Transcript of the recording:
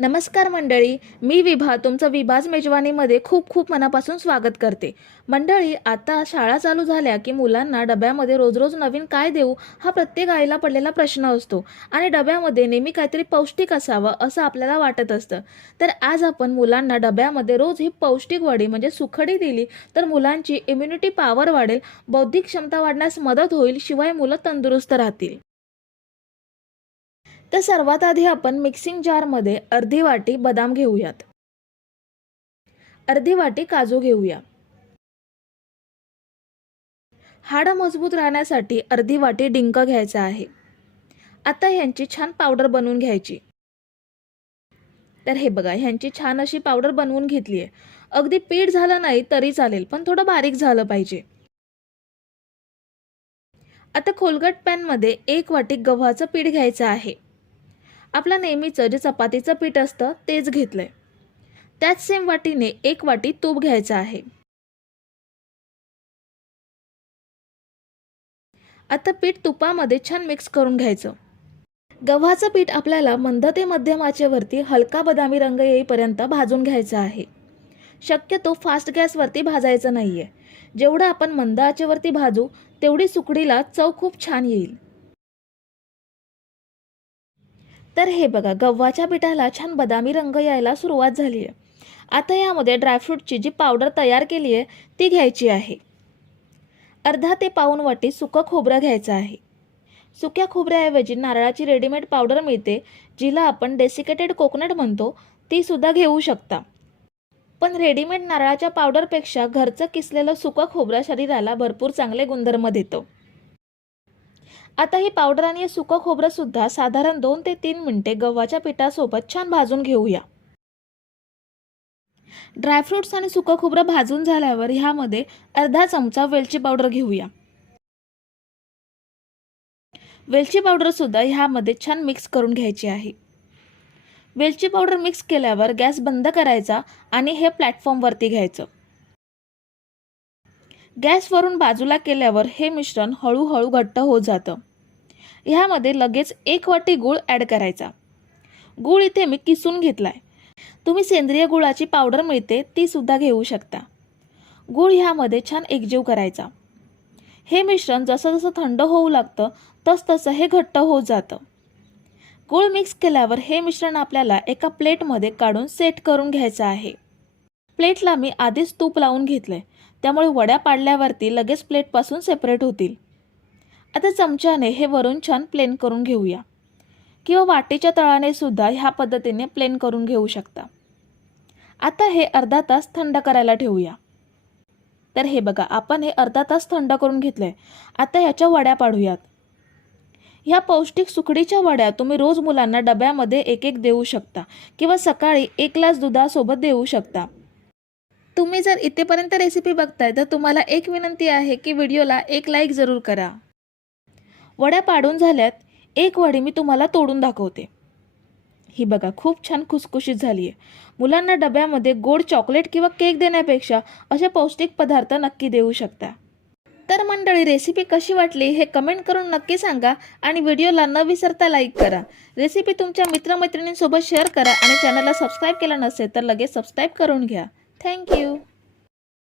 नमस्कार मंडळी मी विभा तुमचं विभाज मेजवानीमध्ये खूप खूप मनापासून स्वागत करते. मंडळी आता शाळा चालू झाल्या की मुलांना डब्यामध्ये रोज रोज नवीन काय देऊ हा प्रत्येक आईला पडलेला प्रश्न असतो. आणि डब्यामध्ये नेहमी काहीतरी पौष्टिक असावं असं आपल्याला वाटत असतं. तर आज आपण मुलांना डब्यामध्ये रोज ही पौष्टिक वडी म्हणजे सुखडी दिली तर मुलांची इम्युनिटी पॉवर वाढेल बौद्धिक क्षमता वाढण्यास मदत होईल शिवाय मुलं तंदुरुस्त राहतील. तर सर्वात आधी आपण मिक्सिंग जारमध्ये अर्धी वाटी बदाम घेऊयात. अर्धी वाटी काजू घेऊया. हाडं मजबूत राहण्यासाठी अर्धी वाटी डिंक घ्यायचा आहे. आता ह्यांची छान पावडर बनवून घ्यायची. तर हे बघा ह्यांची छान अशी पावडर बनवून घेतली आहे. अगदी पीठ झालं नाही तरी चालेल पण थोडं बारीक झालं पाहिजे. आता खोलगट पॅनमध्ये एक वाटी गव्हाचं पीठ घ्यायचं आहे. आपलं नेहमीचं जे चपातीचं पीठ असतं तेच घेतलंय. त्याच सेम वाटीने एक वाटी तूप घ्यायचं आहे. आता पीठ तुपामध्ये छान मिक्स करून घ्यायचं. गव्हाचं पीठ आपल्याला मंद ते मध्यम आचेवरती हलका बदामी रंग येईपर्यंत भाजून घ्यायचा आहे. शक्यतो फास्ट गॅसवरती भाजायचं नाही आहे जेवढं आपण मंद आचेवरती भाजू तेवढी सुकडीला चव खूप छान येईल. तर हे बघा गव्हाच्या पिठाला छान बदामी रंग यायला सुरुवात झाली आहे. आता यामध्ये ड्रायफ्रूटची जी पावडर तयार केली आहे ती घ्यायची आहे. अर्धा ते पाऊन वाटी सुकं खोबरं घ्यायचं आहे. सुक्या खोबऱ्याऐवजी नारळाची रेडीमेड पावडर मिळते जिला आपण डेसिकेटेड कोकोनट म्हणतो ती सुद्धा घेऊ शकता. पण रेडीमेड नारळाच्या पावडरपेक्षा घरचं किसलेलं सुकं खोबरं शरीराला भरपूर चांगले गुणधर्म देतं. आता ही पावडर आणि हे सुकं खोबरंसुद्धा साधारण दोन ते तीन मिनटे गव्हाच्या पिठासोबत छान भाजून घेऊया. ड्रायफ्रुट्स आणि सुकं खोबरं भाजून झाल्यावर ह्यामध्ये अर्धा चमचा वेलची पावडर घेऊया. वेलची पावडरसुद्धा ह्यामध्ये छान मिक्स करून घ्यायची आहे. वेलची पावडर मिक्स केल्यावर गॅस बंद करायचा आणि हे प्लॅटफॉर्मवरती घ्यायचं. गॅसवरून बाजूला केल्यावर हे मिश्रण हळूहळू घट्ट होत जातं. ह्यामध्ये लगेच एक वाटी गूळ ॲड करायचा. गूळ इथे मी किसून घेतला आहे तुम्ही सेंद्रिय गुळाची पावडर मिळते ती सुद्धा घेऊ शकता. गूळ ह्यामध्ये छान एकजीव करायचा. हे मिश्रण जसं जसं थंड होऊ लागतं तस तसं हे घट्ट होत जातं. गूळ मिक्स केल्यावर हे मिश्रण आपल्याला एका प्लेटमध्ये काढून सेट करून घ्यायचं आहे. प्लेटला मी आधीच तूप लावून घेतलंय. त्यामुळे वड्या पाडल्यावरती लगेच प्लेटपासून सेपरेट होतील. आता चमच्याने हे वरून छान प्लेन करून घेऊया. किंवा वाटेच्या तळाने सुद्धा ह्या पद्धतीने प्लेन करून घेऊ शकता. आता हे अर्धा तास थंड करायला ठेवूया. तर हे बघा आपण हे अर्धा तास थंड करून घेतलंय. आता ह्याच्या वड्या पाडूयात. ह्या पौष्टिक सुकडीच्या वड्या तुम्ही रोज मुलांना डब्यामध्ये एक एक देऊ शकता. किंवा सकाळी एक ग्लास दुधासोबत देऊ शकता. तुम्ही जर इथेपर्यंत रेसिपी बघताय तर तुम्हाला एक विनंती आहे की व्हिडिओला एक लाईक जरूर करा. वड्या पाडून झाल्यात एक वडी मी तुम्हाला तोडून दाखवते. ही बघा खूप छान खुसखुशीत झाली आहे. मुलांना डब्यामध्ये गोड चॉकलेट किंवा केक देण्यापेक्षा असे पौष्टिक पदार्थ नक्की देऊ शकता. तर मंडळी रेसिपी कशी वाटली हे कमेंट करून नक्की सांगा आणि व्हिडिओला न विसरता लाईक करा. रेसिपी तुमच्या मित्रमैत्रिणींसोबत शेअर करा आणि चॅनलला सबस्क्राईब केलं नसेल तर लगेच सबस्क्राईब करून घ्या. Thank you.